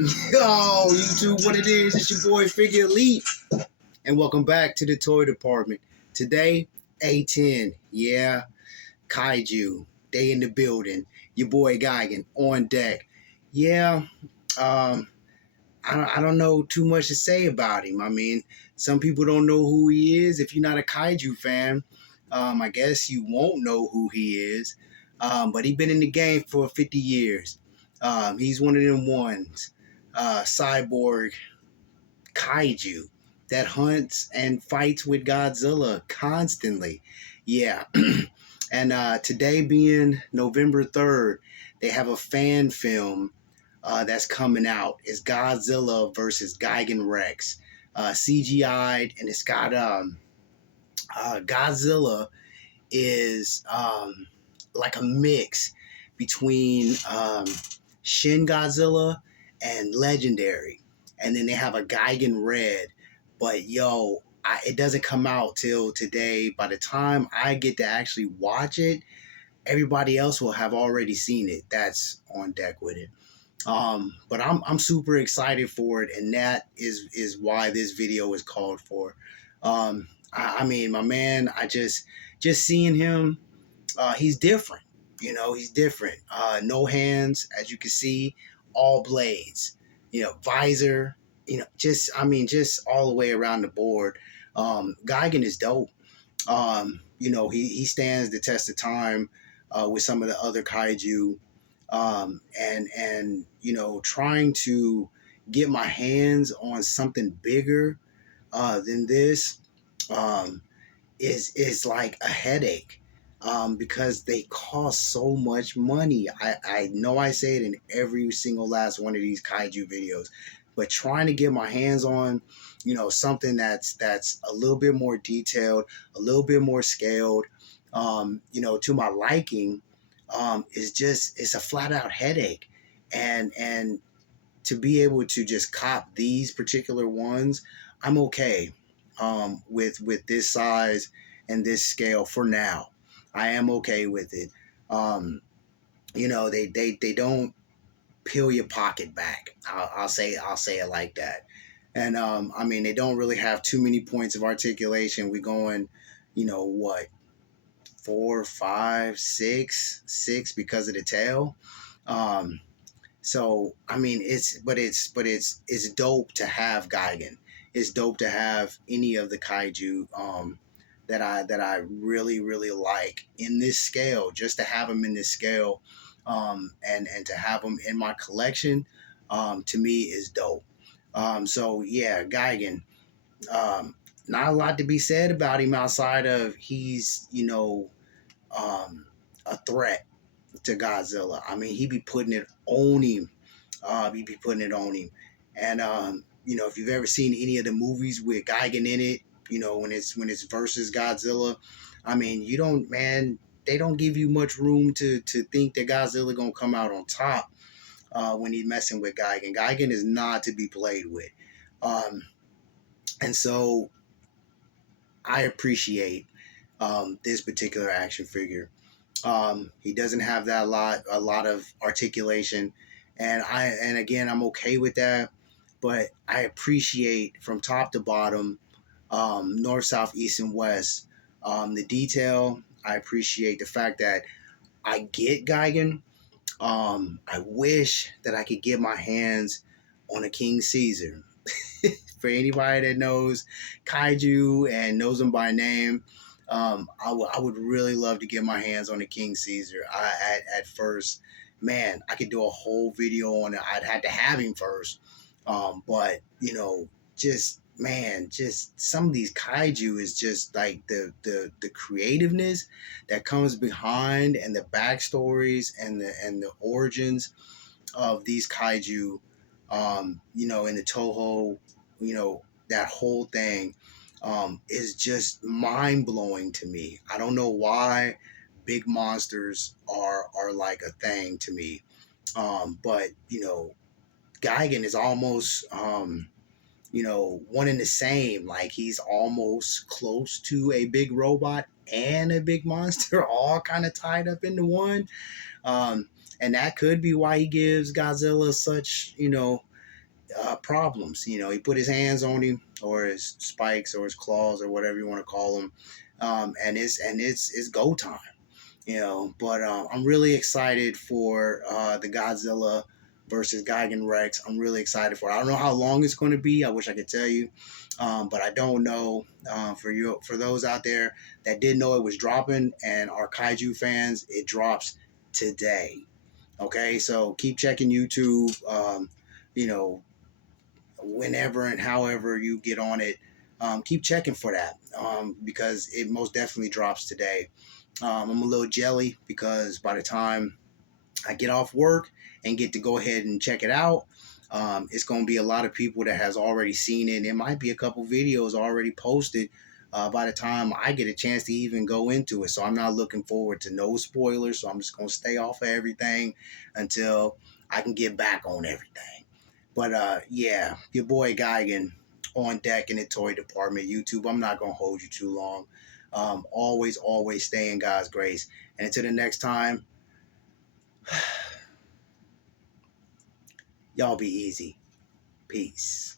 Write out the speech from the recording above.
Yo, YouTube, what it is? It's your boy Figure Elite, and welcome back to the toy department. Today, A10, yeah, Kaiju, they in the building. Your boy Gigan on deck. Yeah, um, I don't know too much to say about him. I mean, some people don't know who he is. If you're not a Kaiju fan, I guess you won't know who he is. But he's been in the game for 50 years. He's one of them ones. Cyborg kaiju that hunts and fights with Godzilla constantly. Yeah. And today being November 3rd, they have a fan film that's coming out. It's Godzilla versus Gigan Rex. CGI'd, and it's got Godzilla is like a mix between Shin Godzilla and Legendary. And then they have a Gigan Red. But yo, it doesn't come out till today. By the time I get to actually watch it, everybody else will have already seen it. That's on deck with it. But I'm super excited for it, and that is why this video is called for. I mean, my man, I just seeing him, he's different. You know, he's different. No hands, as you can see, all blades. You know, visor. You know, just all the way around the board. Gigan is dope. You know, he stands the test of time with some of the other kaiju. And you know, trying to get my hands on something bigger than this is like a headache because they cost so much money. I know I say it in every single last one of these kaiju videos, but trying to get my hands on, you know, something that's a little bit more detailed, a little bit more scaled, you know, to my liking, it's a flat out headache. And to be able to just cop these particular ones, I'm okay with this size and this scale for now. I am okay with it. Um, you know, they don't peel your pocket back. I'll say it like that. And I mean, they don't really have too many points of articulation. We're going, you know, what, 4, 5, 6 because of the tail. So I mean, it's dope to have Gigan. It's dope to have any of the kaiju that I really like in this scale. Just to have them in this scale, and to have them in my collection, to me is dope. So yeah, Gigan. Not a lot to be said about him outside of he's, you know, a threat to Godzilla. I mean, he be putting it on him. He be putting it on him. And you know, if you've ever seen any of the movies with Gigan in it, you know, when it's versus Godzilla, I mean, you don't, man, they don't give you much room to think that Godzilla gonna come out on top when he's messing with Gigan. Gigan is not to be played with. And so I appreciate this particular action figure. He doesn't have a lot of articulation, and again, I'm okay with that. But I appreciate from top to bottom, north, south, east, and west, the detail. I appreciate the fact that I get Gigan. I wish that I could get my hands on a King Caesar. For anybody that knows kaiju and knows them by name, I would really love to get my hands on a King Caesar. At first, man, I could do a whole video on it. I'd have to have him first. But you know, just man, just some of these kaiju is just like the creativeness that comes behind, and the backstories and the origins of these kaiju. You know, in the Toho, you know, that whole thing is just mind blowing to me. I don't know why big monsters are like a thing to me, but you know, Gigan is almost you know, one and the same. Like, he's almost close to a big robot and a big monster, all kind of tied up into one. And that could be why he gives Godzilla such, you know, problems. You know, he put his hands on him, or his spikes, or his claws, or whatever you want to call them, and it's go time. You know, but I'm really excited for the Godzilla versus Gigan Rex. I'm really excited for it. I don't know how long it's going to be. I wish I could tell you, but I don't know. For those out there that didn't know it was dropping and are kaiju fans, it drops today. Okay, so keep checking YouTube. You know, whenever and however you get on it, keep checking for that, because it most definitely drops today. I'm a little jelly because by the time I get off work and get to go ahead and check it out, it's going to be a lot of people that has already seen it. It might be a couple videos already posted by the time I get a chance to even go into it. So I'm not looking forward to no spoilers. So I'm just going to stay off of everything until I can get back on everything. But yeah, your boy Gigan on deck in the toy department. YouTube, I'm not going to hold you too long. Always stay in God's grace. And until the next time, y'all be easy. Peace.